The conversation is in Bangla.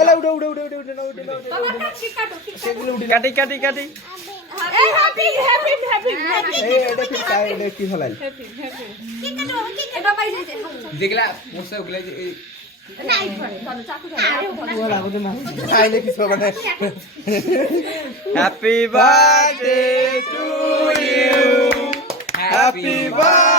এলা উড়ে উড়ে উড়ে উড়ে উড়ে না উড়ে না সেগুলো উড়ে কাটি কাটি কাটি এই হ্যাপি হ্যাপি হ্যাপি এই এটা কি চাই এটা কি ফলাইল হ্যাপি হ্যাপি কি কাটো এটা পাই যাইছে দেখলা মোসা ওগুলা যে এই নাই পড়ে চলো চাকু দাও ওলা বদে না খাইলে কিছু হবে না happy birthday to you happy birthday